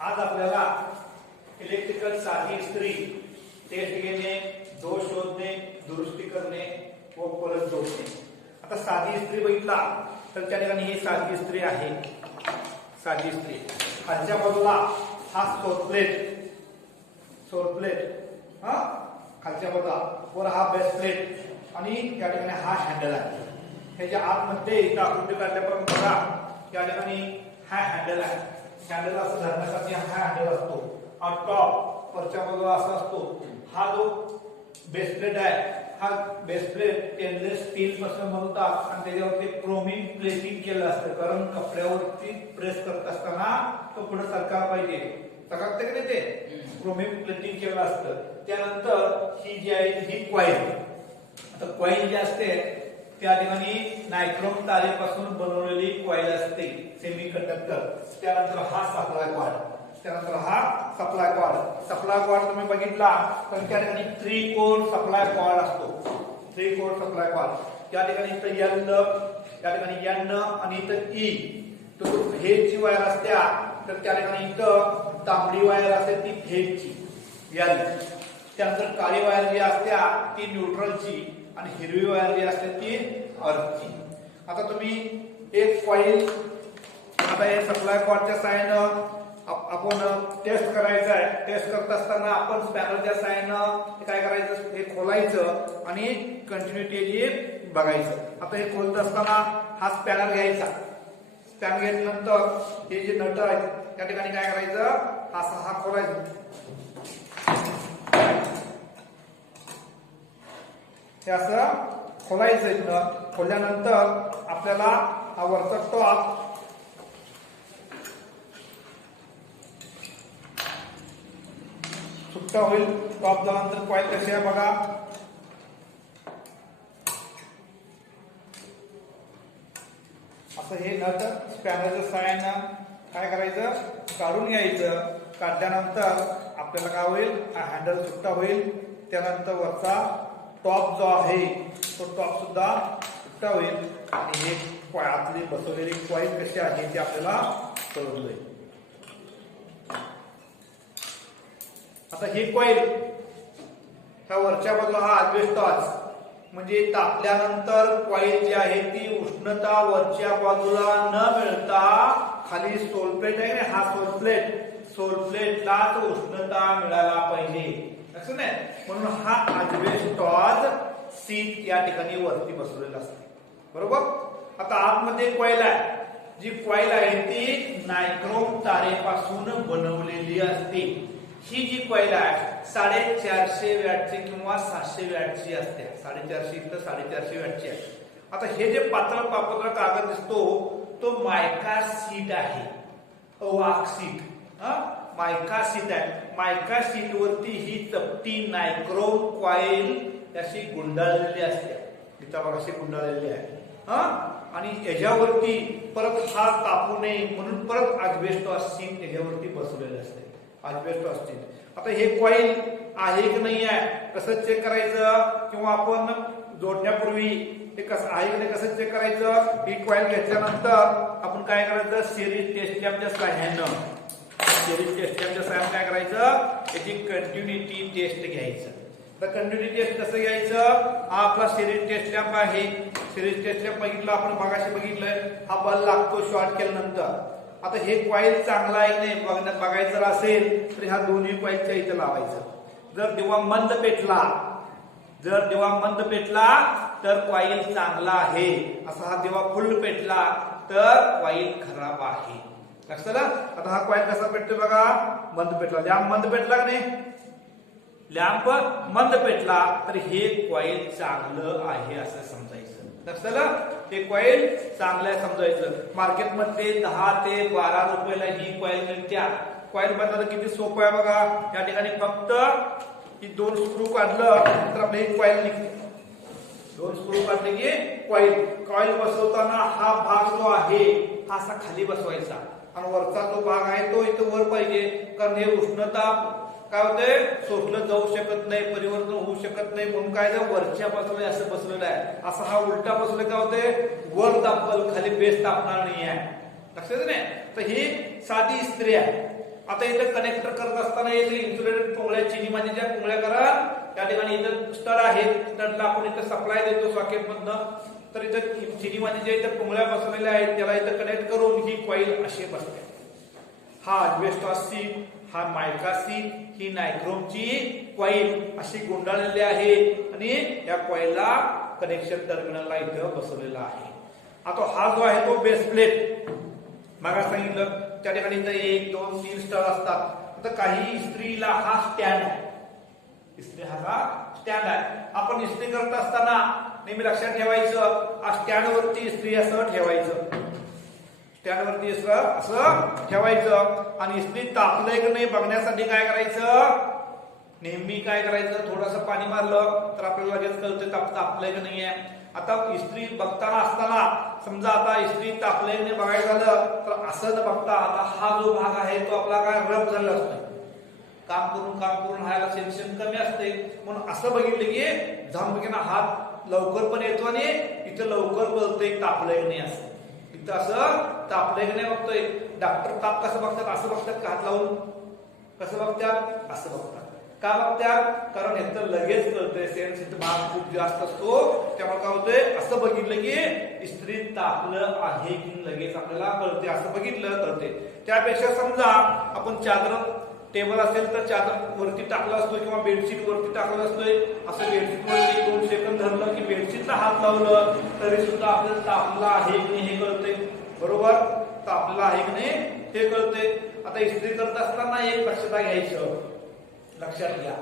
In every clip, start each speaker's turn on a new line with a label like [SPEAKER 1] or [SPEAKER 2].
[SPEAKER 1] आज आपल्याला इलेक्ट्रिकल साधी इस्त्री टेस्ट घेणे दोष शोधणे दुरुस्ती करणे व परत जोडणे. आता साधी इस्त्री बघितला तर त्या ठिकाणी ही साधी इस्त्री आहे. साधी इस्त्री खालच्या बाजूला हा सोरप्लेट प्लेट प्लेट हा? खालच्या बाजूला. वर हा बेस्टप्लेट प्लेट आणि त्या ठिकाणी हा हँडल आहे. ह्याच्या आतमध्ये इथं आकृती काढल्यापर्यंत बघा त्या ठिकाणी हा हँडल आहे. हँडल असं धरण्यासाठी हा हँडल असतो. हा टॉप वरच्या बाजूला असा असतो. हा जो बेस प्लेट आहे हा बेस प्लेट स्टेनलेस स्टील पासून बनवतात आणि त्याच्यावरती क्रोमिंग प्लेटिंग केलं असतं. कारण कपड्यावरती प्रेस करत असताना तो पुढे सरकार पाहिजे. सरकारते की नाही ते? क्रोमिंग प्लेटिंग केलं असतं. त्यानंतर ही जी आहे ही क्वाईल आता क्वाईल जी असते त्या ठिकाणी नायक्रोम तारेपासून बनवलेली कॉईल असते सेमी कंडक्टर त्यानंतर हा सप्लाय कॉर्ड त्यानंतर हा सप्लाय कॉर्ड सप्लाय कॉर्ड तुम्ही बघितला तर त्या ठिकाणी थ्री कोर सप्लाय कॉर्ड असतो. थ्री कोर सप्लाय कॉर्ड त्या ठिकाणी इथं एल त्या ठिकाणी एन आणि इथं e. ई तो फेजची वायर असत्या तर त्या ठिकाणी इथं तांबडी वायर असते ती फेजची. एल त्यानंतर काळी वायर जी असत्या ती न्यूट्रलची आणि हिरवी वायर जी असते ती अर्थची आता तुम्ही एक फॉईल आता हे सप्लाय कॉर्डच्या साहाय्यानं आपण टेस्ट करायचं आहे. टेस्ट करत असताना आपण स्पॅनरच्या साहाय्यानं हे काय करायचं? हे खोलायचं आणि कंटिन्युटी जी बघायचं. आता हे खोलत असताना हा स्पॅनर घ्यायचा. स्पॅनर घेतल्यानंतर हे जे नट आहेत त्या ठिकाणी काय करायचं? हा हा खोलायचं. हे असं खोलायचं इथं. खोलल्यानंतर आपल्याला हा वरचा टॉप सुट्टा होईल. टॉप झाल्यानंतर कॉईल कशी आहे बघा. असं हे नट स्पॅनरच्या सहाय्यानं काय करायचं? काढून घ्यायचं. काढल्यानंतर आपल्याला काय होईल? हा हँडल सुट्टा होईल. त्यानंतर वरचा टॉप जो आहे तो टॉप सुद्धा सुट्टा होईल आणि हे आतले बसवलेले बसवलेली कॉईल कशी आहे ती आपल्याला कळून जाईल. आता ही कॉईल ह्या वरच्या बाजूला हा asbestos. म्हणजे तापल्यानंतर कॉईल जी आहे ती उष्णता वरच्या बाजूला न मिळता खाली सोलप्लेट आहे ना हा सोलप्लेट सोलप्लेटलाच उष्णता मिळायला पाहिजे. लक्षात नाही. म्हणून हा टॉज सीट या ठिकाणी वरती बसवलेला असते. बरोबर? आता आतमध्ये कॉईल आहे. जी कॉईल आहे ती नायक्रोम तारेपासून बनवलेली असते. ही जी कॉईल आहे साडेचारशे वॅटची किंवा सातशे वॅटची असते. साडेचारशे इथं साडेचारशे वॅटची आहे. आता हे जे पातळ पापत्र कागद दिसतो तो मायका सीट आहे. वाक सीट. हा? मायकासिट आहे. मायका वरती ही चपटी नायक्रोम क्वाईल अशी गुंडाळलेली असते. इथं अशी गुंडाळलेली आहे. हा? आणि याच्यावरती परत हा तापू नये म्हणून परत आजबेस्टॉस असतील याच्यावरती बसवलेले असते. आजबेस्टॉस असतील आता हे कॉईल आहे की नाही आहे? कसं चेक करायचं? किंवा आपण जोडण्यापूर्वी हे कसं आहे की नाही कसं चेक करायचं? ही कॉईल घेतल्यानंतर आपण काय करायचं? सिरीज टेस्ट लॅबच्या सहाय्यानं सिरीज टेस्ट लॅबच्या सहाय्यानं काय करायचं? याची कंटिन्युटी टेस्ट घ्यायचं. तर कंटिन्युटी टेस्ट कसं घ्यायचं? हा आपला सिरीज टेस्ट लॅम्प आहे. सिरीज टेस्ट लॅम्प बघितलं आपण बघाशी बघितलंय. हा बल लागतो शॉर्ट केल्यानंतर. आता हे कॉईल चांगला आहे नाही? बघण्यात बघायचं असेल तर ह्या दोन्ही कॉईलच्या इथं लावायचं. जर दिवा मंद पेटला जर दिवा मंद पेटला तर कॉईल चांगला आहे. असा हा दिवा फुल पेटला तर कॉईल खराब आहे. लक्षात आलं? आता हा कॉईल कसा पेटतो बघा? मंद पेटला. लॅम्प मंद पेटला का नाही? लॅम्प मंद पेटला. तर हे कॉईल चांगलं आहे असं समजायचं. लक्षात आलं? हे कॉईल चांगलं आहे समजायचं. मार्केटमध्ये दहा ते बारा रुपयाला ही कॉईल मिळत्या कॉईल बनवायला किती सोपं आहे बघा. या ठिकाणी फक्त ही दोन स्क्रू काढलं तर आपली ही कॉईल निघते. दोन स्क्रू काढले की कॉईल कॉईल बसवताना हा भाग जो आहे हा असा खाली बसवायचा. आणि वरचा जो भाग आहे तो इथं वर पाहिजे कारण हे उष्णता काय होते सोडलं जाऊ शकत नाही परिवर्तन होऊ शकत नाही म्हणून काय वरच्या बाजूला असं बसलेलं आहे. असा हा उलटा बसलं काय होते वर तापल खाली बेस तापणार नाही आहे. लक्षात नाही? तर ही साधी इस्त्री आहे. आता इथं कनेक्टर करत असताना इथे इन्सुलेटेड पोंगळ्या चिनी ज्या पोंगळ्या करा त्या ठिकाणी इथं स्टड आहे स्टडला आपण इथं सप्लाय देतो सॉकेट मधनं. तर इथं चिनी जे इथं पुंगळ्या बसवलेल्या आहेत त्याला इथं कनेक्ट करून ही कॉईल अशी बसते. हा अजबेस्टॉस सीट हा मायका सीट ही नायक्रोमची कॉईल अशी गुंडाळलेली आहे आणि या कॉईलला कनेक्शन टर्मिनलला इथं बसवलेला आहे. आता हा जो आहे तो बेस प्लेट मागा सांगितलं त्या ठिकाणी एक दोन तीन स्टार असतात. आता काही स्त्रीला हा स्टँड आहे. स्त्री हा का स्टँड आहे. आपण इस्त्री करत असताना नेहमी लक्षात ठेवायचं. स्टँडवरती स्टँड इस्त्री असं ठेवायचं. स्टँडवरती असं असं ठेवायचं. आणि इस्त्री तापलंय की नाही बघण्यासाठी काय करायचं? नेहमी काय करायचं? थोडंसं पाणी मारलं तर आपल्याला लगेच कळतं ताप तापलंय की नाहीये. आता इस्त्री बघताना असताना समजा आता इस्त्री तापलंय की नाही बघायचं झालं तर असं न बघता आता हा जो भाग आहे तो आपला काय रब झाला असतो काम करून काम करून हायला सेन्शन कमी असते म्हणून असं बघितलं की झांबकीना हात लवकर पण येतो आणि इथं लवकर कळतंय तापलंय की नाही असं. इथं असं तापलंय की नाही बघतोय. डॉक्टर ताप कसं बघतात? असं बघतात का हात लावून? कसं बघतात? असं बघतात. का बघतात? कारण इथं लगेच कळतंय सेन्स इथं भाग खूप जास्त असतो. त्यामुळे काय होतंय? असं बघितलं की स्त्री तापलं आहे की लगेच आपल्याला कळते असं बघितलं कळते त्यापेक्षा समजा आपण चादर टेबल असेल तर चादर वरती टाकला असतो किंवा बेडशीट वरती टाकलं असतोय. असं बेडशीट वरती दोन सेकंद धरलं की बेडशीटला हात लावलं तरी सुद्धा आपल्याला तापला आहे की नाही हे कळते बरोबर? तापला आहे की नाही हे कळते आता इस्त्री करत असताना एक लक्षता घ्यायचं. लक्षात घ्या.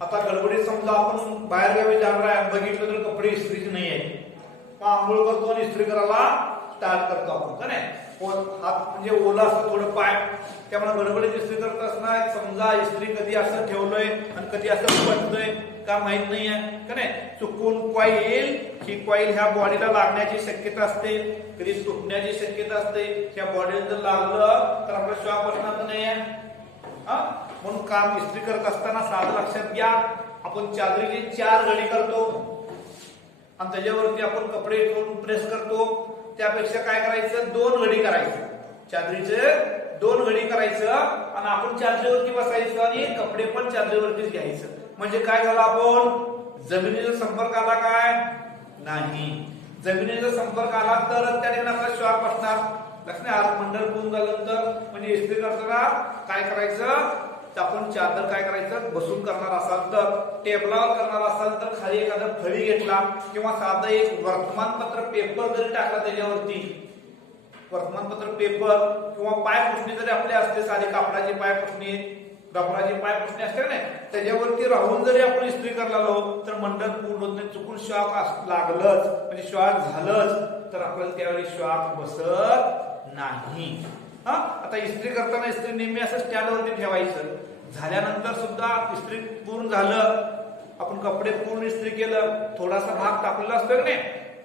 [SPEAKER 1] आता गडबडीत समजा आपण बाहेर गावी जाणार आहे बघितलं तर कपडे इस्त्रीचे नाही आहे मग आंघोळ करतो आणि इस्त्री करायला स्टार्ट करतो आपण का नाही? हात म्हणजे ओला असतो थोडं पाय. त्यामुळे गडबडीत इस्त्री करत असणार. समजा इस्त्री कधी असं ठेवलंय आणि कधी असं पडतंय का माहीत नाहीये. का नाही? चुकून कॉईल ही कॉईल ह्या बॉडीला लागण्याची शक्यता असते. कधी तुटण्याची शक्यता असते. ह्या बॉडीला जर लागलं तर आपला श्वास बसणार नाहीये? हा? म्हणून काम इस्त्री करत असताना साधं लक्षात घ्या. आपण चादरीची चार घडी करतो. आणि त्याच्यावरती आपण कपडे ठेवून प्रेस करतो. त्यापेक्षा काय करायचं? दोन घडी करायचं. चादरीचे दोन घडी करायचं आणि आपण चादरीवरती बसायचं आणि कपडे पण चादरीवरतीच घ्यायचं. म्हणजे काय झालं आपण? जमिनीचा संपर्क आला काय? नाही. जमिनीचा संपर्क आला तर त्याने आपला श्वास बसणार. नाही आज मंडळ पूर्ण झाल्यानंतर म्हणजे इस्त्री करताना काय करायचं? तर आपण चादर काय करायचं? बसून करणार असाल तर टेबलावर करणार असाल तर खाली एखादा फळी घेतला किंवा साधं एक वर्तमानपत्र पेपर जरी टाकला त्याच्यावरती वर्तमानपत्र पेपर किंवा पाय पुसणी जरी आपले असते साधे कापडाची पाय पुसणी रबराची पाय पुसणी असते ना त्याच्यावरती राहून जरी आपण इस्त्री करायला तर मंडळ पूर्ण होत नाही. चुकून श्वास अस- लागलंच. म्हणजे श्वास झालंच तर आपल्याला त्यावेळी श्वास बसत नाही. हा आता इस्त्री करताना इस्त्री नेहमी असं स्टँडवरती ठेवायचं. झाल्यानंतर सुद्धा इस्त्री पूर्ण झालं आपण कपडे पूर्ण इस्त्री केलं थोडासा भाग टाकलेला असतो की नाही?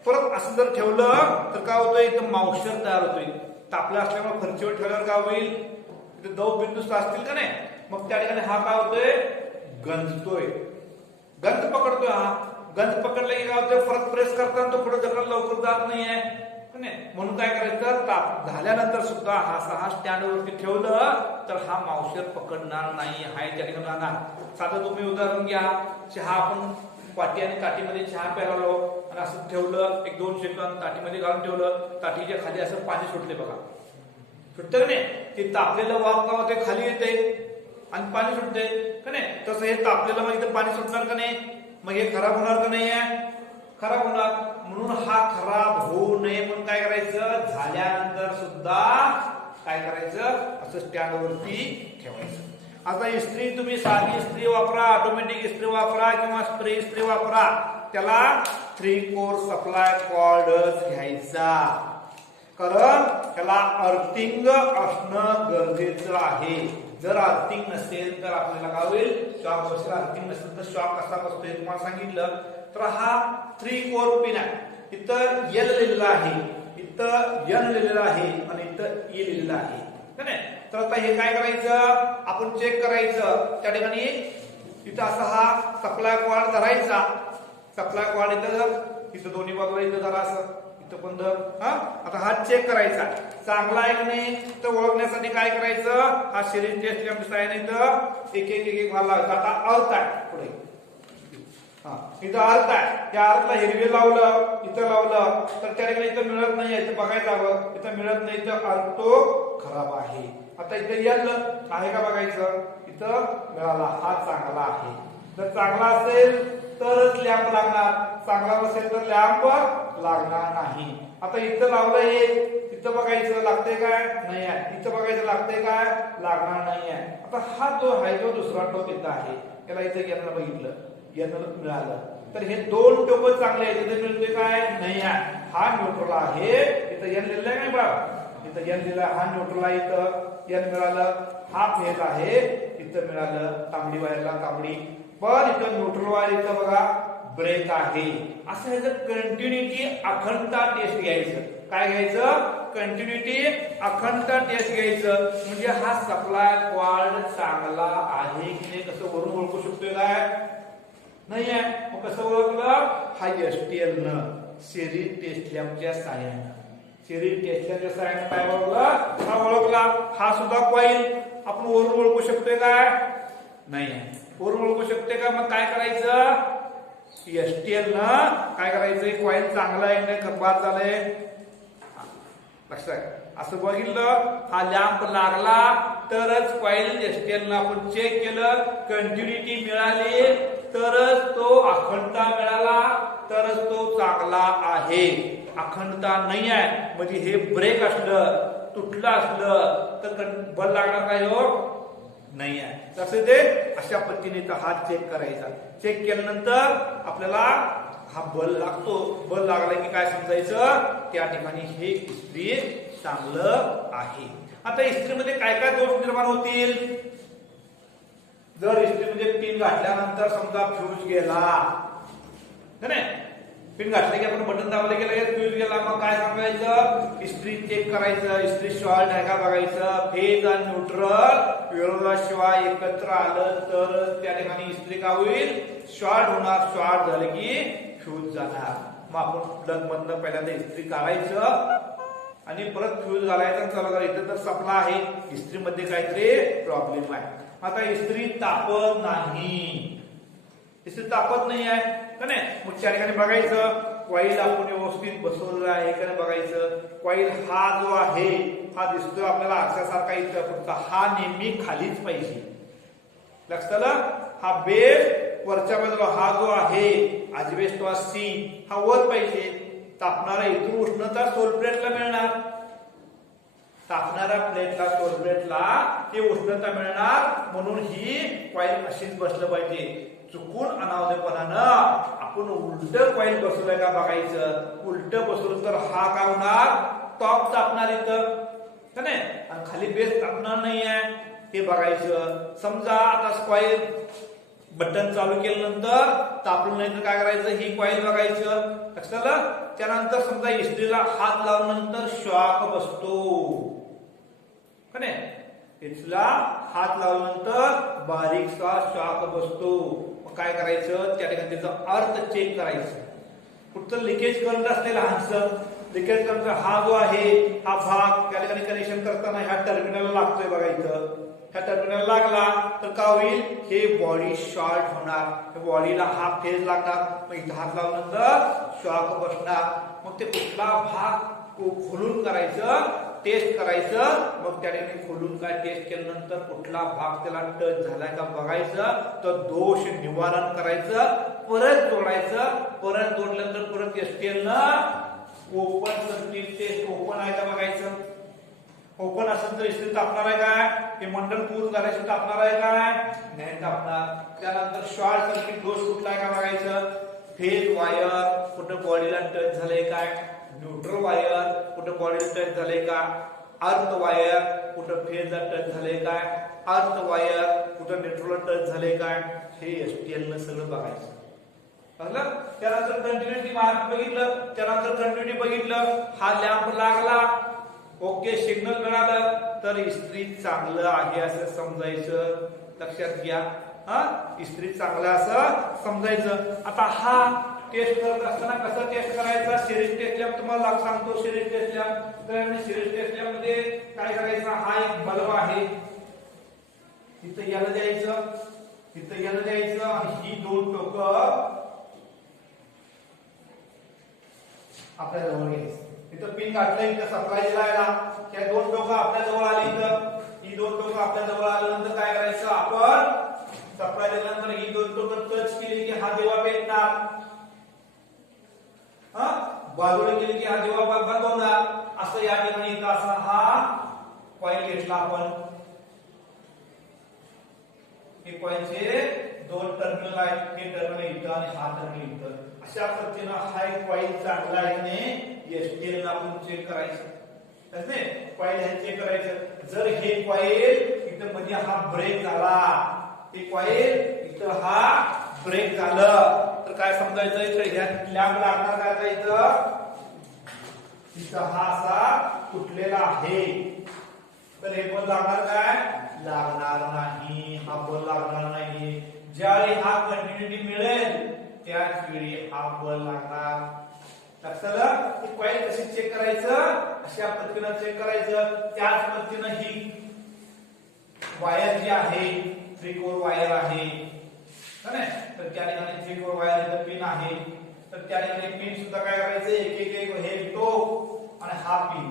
[SPEAKER 1] परत असं जर ठेवलं तर काय होतं इथं मावशर तयार होतोय. तापलं असल्यामुळे फरचीवर ठेवल्यावर काय होईल? तिथे दव बिंदू असतील का नाही? मग त्या ठिकाणी हा काय होतोय? गंजतोय. गंज पकडतोय हा. गंज पकडला की काय होतोय? परत प्रेस करताना तो पुढे ढकल लवकर जात नाहीये. म्हणून काय करायचं? ताप झाल्यानंतर सुद्धा हा सहा स्टँडवरती ठेवलं तर हा मावशेर पकडणार नाही हाय त्या ठिकाणी राहणार साधं तुम्ही उदाहरण घ्या. चहा आपण पाटी आणि ताटीमध्ये चहा प्यायलो आणि असं ठेवलं एक दोन सेकंद ताटीमध्ये घालून ठेवलं ताटीच्या खाली असं पाणी सुटले बघा. सुटतं का नाही? ते तापलेलं वाफ का होते? खाली येते आणि पाणी सुटते. का नाही? तसं हे तापलेलं मग इथं पाणी सुटणार का नाही? मग हे खराब होणार का नाही आहे? खराब होणार. म्हणून हा खराब होऊ नये म्हणून काय करायचं? झाल्यानंतर सुद्धा काय करायचं? असं स्टँड वरती ठेवायचं. आता इस्त्री तुम्ही साधी इस्त्री वापरा ऑटोमॅटिक इस्त्री वापरा किंवा स्प्रे इस्त्री वापरा. त्याला थ्री कोर सप्लाय कॉर्डच घ्यायचा. कारण त्याला अर्थिंग असणं गरजेचं आहे. जर अर्थिंग नसेल तर आपल्याला काय होईल? शॉक बसेल अर्थिंग नसेल तर शॉक कसा बसतोय? तुम्हाला सांगितलं. तर हा थ्री कोर पिन आहे इथं एल लिहिलेला आहे इथं एन लिहिलेलं आहे आणि इथं ई लिहिलेलं आहे तर आता हे काय करायचं आपण चेक करायचं त्या ठिकाणी इथं असा हा सप्लाय क्वाड धरायचा सप्लाय क्वाड इथं इथं दोन्ही बाजूला इथं जरा असं इथं पण धर हा आता हा चेक करायचा चांगला आहे की नाही तर ओळखण्यासाठी काय करायचं हा शरीर टेस्ट लॅम्प आहे इथं एक एक एक एक व्हायला लावायचा. आता अर्थ आहे पुढे इथं अर्थ आहे. त्या अर्थला हिरवे लावलं इथं लावलं तर त्या ठिकाणी इथं मिळत नाही इथं बघायचं हवं. इथं मिळत नाही तर अर्थ तो खराब आहे. आता इथं येतलं आहे का बघायचं? इथं मिळाला हा चांगला आहे. जर चांगला असेल तरच लॅम्प लागणार. चांगला नसेल तर लॅम्प लागणार नाही. आता इथं लावलं हे. इथं बघायचं लागतंय काय? नाही आहे. इथं बघायचं लागतंय काय? लागणार नाही आहे. आता हा जो आहे तो दुसरा टोप इथं आहे. याला इथं यानं बघितलं. यानं मिळालं. तर हे दोन टोक चांगले आहेत. इथं मिळतोय काय? नाही हा न्यूट्रल आहे. इथं एन लिहिलं आहे बाळा? इथं एन लिहिलं हा न्यूट्रल आहे इथं एन मिळालं. हा फेज आहे. इथं मिळालं तांबडी वायरला तांबडी. पण इथं न्यूट्रल वायर इथं बघा ब्रेक आहे. असं ह्याचं कंटिन्युटी अखंडता टेस्ट घ्यायचं. काय घ्यायचं? कंटिन्युटी अखंडता टेस्ट घ्यायचं. म्हणजे हा सप्लाय क्वाड चांगला आहे की नाही कसं वरून ओळखू शकतोय काय? नाही आहे मग कसं ओळखलं? हा एल न सिरीज टेस्ट लॅबच्या साह्यानं. सिरीज टेस्ट लॅबच्या साह्यानं काय ओळखलं? हा ओळखला. हा सुद्धा कॉईल आपण वरून ओळखू शकतोय काय नाही आहे वरून ओळखू शकतोय का? मग काय करायचं? एसटीएल न काय करायचं? कॉईल चांगला आहे नाही खपात झालंय? लक्षात असं बघितलं. हा लॅम्प लागला. तरच कॉईल एसटीएल न आपण चेक केलं. कंटिन्युटी मिळाली. तरच तो अखंडता मिळाला तरच तो चांगला आहे. अखंडता नाही आहे म्हणजे हे ब्रेक असलं तुटलं असलं तर बल लागणार काय हो. नाही आहे. तसे ते अशा पद्धतीने हा हात चेक करायचा. चेक केल्यानंतर आपल्याला हा बल लागतो. बल लागला की काय समजायचं? त्या ठिकाणी हे इस्त्री चांगलं आहे. आता इस्त्रीमध्ये काय काय दोष निर्माण होतील? जर म्हणजे पिन घातल्यानंतर समजा फ्यूज गेला पिन घातलं की आपण बटन दाबलं की लगेच फ्यूज गेला. मग काय सांगायचं? इस्त्री चेक करायचं इस्त्री शॉर्ट आहे का बघायचं? फेज आणि न्यूट्रल शिवाय एकत्र आलं तर त्या ठिकाणी इस्त्री का होईल? शॉर्ट होणार. शॉर्ट झालं की फ्यूज जाणार. मग आपण प्लग बंद पहिल्यांदा इस्त्री काढायचं आणि परत फ्यूज घालायचा चालू करायचं इथं तर सपला आहे. इस्त्रीमध्ये काहीतरी प्रॉब्लेम आहे. आता इस्त्री तापत नाही. इस्त्री तापत नाही आहे. का नाही? मग त्या ठिकाणी बघायचं कॉईल आपण व्यवस्थित बसवलेला आहे का नाही बघायचं. कॉईल हा जो आहे हा दिसतोय आपल्याला आरशासारखा इथं. फक्त हा नेहमी खालीच पाहिजे. लक्षात आलं? हा बेस वरच्या बाजूला हा जो आहे आजबेस्टॉस सी हा वर पाहिजे. तापणारा इथून उष्णता सोल प्लेटला मिळणार. तापणाऱ्या प्लेटला सोल प्लेटला ती उष्णता मिळणार म्हणून ही कॉईल अशीच बसलं पाहिजे. चुकून अनावधेपणानं आपण उलट कॉईल बसवलंय का बघायचं? उलट बसवलं तर हा काय होणार? टॉप तापणार इथं. नाही? आणि खाली बेस तापणार नाही आहे हे बघायचं. समजा आता कॉईल बटन चालू केल्यानंतर तापलं नाही तर काय करायचं? ही कॉईल बघायचं. लक्षात आलं? त्यानंतर समजा इस्त्रीला हात लावल्यानंतर शॉक बसतो. का हात लावल्यानंतर बारीकसा शॉक बसतो. काय करायचं? त्या ठिकाणी त्याचा अर्थ चेक करायचं. कुठचं लिकेज करंट असते लहानसं लिकेज करंट हा जो आहे हा भाग त्या ठिकाणी कनेक्शन करताना ह्या टर्मिनलला लागतोय बघायचं ह्या टर्मिनल लागला तर का होईल? हे बॉडी शॉर्ट होणार. बॉडीला हा फेज लागणार. मग इथं हात लावल्यानंतर शॉक बसणार. मग ते कुठला भाग खोलून करायचं? टेस्ट करायचं. मग त्या ठिकाणी खोलून काय टेस्ट केल्यानंतर कुठला भाग त्याला टच झालाय का बघायचं. तर दोष निवारण करायचं. परत जोडायचं. परत जोडल्यानंतर परत एसटीएल न ओपन सर्किट टेस्ट ओपन आहे का बघायचं. ओपन असेल तर इस्त्री तापणार आहे काय? हे मंडल पूर्ण झाल्याशी तापणार आहे काय? नाही तापणार. त्यानंतर शॉर्ट सर्किट दोष कुठला आहे का बघायचं. फेल वायर कुठं बॉडीला टच झालंय काय? न्यूट्रल वायर कुठं बॉडी टच झालंय का? अर्थ वायर कुठं फेजला टच झालंय काय अर्थ वायर कुठं न्यूट्रल टच झालंय काय हे एसटीएल न सगळं बघायचं. त्यानंतर कंटिन्युटी मार्क बघितलं त्यानंतर कंटिन्युटी बघितलं हा लॅम्प लागला. ओके सिग्नल मिळालं तर इस्त्री चांगलं आहे असं समजायचं. लक्षात घ्या. हा? इस्त्री चांगलं असं समजायचं. आता हा टेस्ट करत असताना कसं टेस्ट करायचा? सिरीज टेस्ट लॅब तुम्हाला लाग सांगतो सिरीज टेस्ट लॅब तर सिरीज टेस्ट लॅबमध्ये काय करायचं? हा एक बल्ब आहे. तिथं याला द्यायचं. तिथं याला द्यायचं आणि ही दोन टोक आपल्या जवळ घ्यायचं. तिथं पिन घातलं इथं सप्लाय दिलायला त्या दोन टोक आपल्या जवळ आली इथं. ही दोन टोक आपल्या जवळ आल्यानंतर काय करायचं? आपण सप्लाय दिल्यानंतर ही दोन टोक टच केली की हा देवा पेटणार. हा? बाजूला केली की हा दिवा बंद होणार. असं या ठिकाणी इथं असा हा कॉईल घेतला आपण. हे कॉईलचे दोन टर्मिनल आहेत. हे टर्मिनल इथं आणि हा टर्मिनल इथं. अशा पद्धतीनं हा एक कॉईल चांगला आहे की नाही एसटीएल आपण चेक करायचं. कॉईल हे चेक करायचं. जर हे कॉईल इथं मध्ये हा ब्रेक झाला ते कॉईल इथं हा ब्रेक झालं. काय समजायचं इथं? ह्या लॅम्प लागणार काय आता इथं? इथं हा असा तुटलेला आहे. तर हे बल लागणार काय? लागणार नाही. हा बल लागणार नाही ज्यावेळी हा कंटिन्युटी मिळेल त्याच वेळी हा बल लागणार. लक्षात कॉईल कशी चेक करायचं? अशा पद्धतीनं चेक करायचं. त्याच पद्धतीनं ही वायर जी आहे थ्री कोर वायर आहे. है तर त्या ठिकाणी थ्री फोर वायर पिन आहे. तर त्या ठिकाणी पिन सुद्धा काय करायचं? एक एक एक हे टोक आणि हा पिन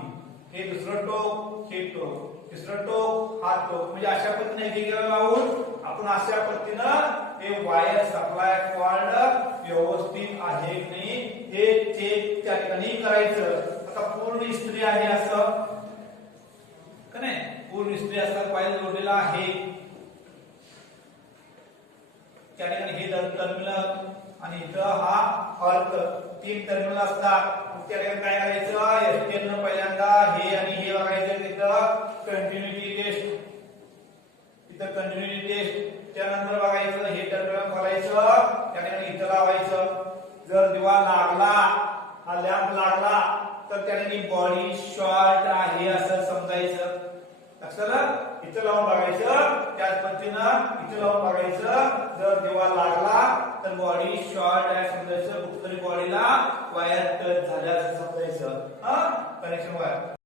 [SPEAKER 1] हे दुसरं टोक हे टोक. तिसरं टोक हा टोक. म्हणजे अशा पद्धतीने एकेकाला लावून आपण अशा पद्धतीनं हे वायर सप्लाय कॉर्ड व्यवस्थित आहे की नाही हे चेक त्या ठिकाणी करायचं. आता पूर्ण इस्त्री आहे असं. का नाही? पूर्ण इस्त्री असं वायर जोडलेला आहे. त्या ठिकाणी हे टर्मिनल आणि इथं हा अर्थ तीन टर्मिनल असतात. त्या ठिकाणी काय करायचं? एसटीएल न पहिल्यांदा हे आणि हे बघायचं. तिथं कंटिन्युटी टेस्ट इथं कंटिन्युटी टेस्ट त्यानंतर बघायचं हे टर्मिनल खोलायचं. त्या ठिकाणी इथं लावायचं. जर दिवा लागला हा लॅम्प लागला तर त्याने बॉडी शॉर्ट आहे असं समजायचं. लक्षात इथं लावून बघायचं. त्याच पद्धतीनं इथे लावून बघायचं जर जेव्हा लागला तर बॉडी शॉर्ट आहे समजायचं कुठतरी बॉडीला वायर टच झाल्याचं समजायचं. हा कनेक्शन वायर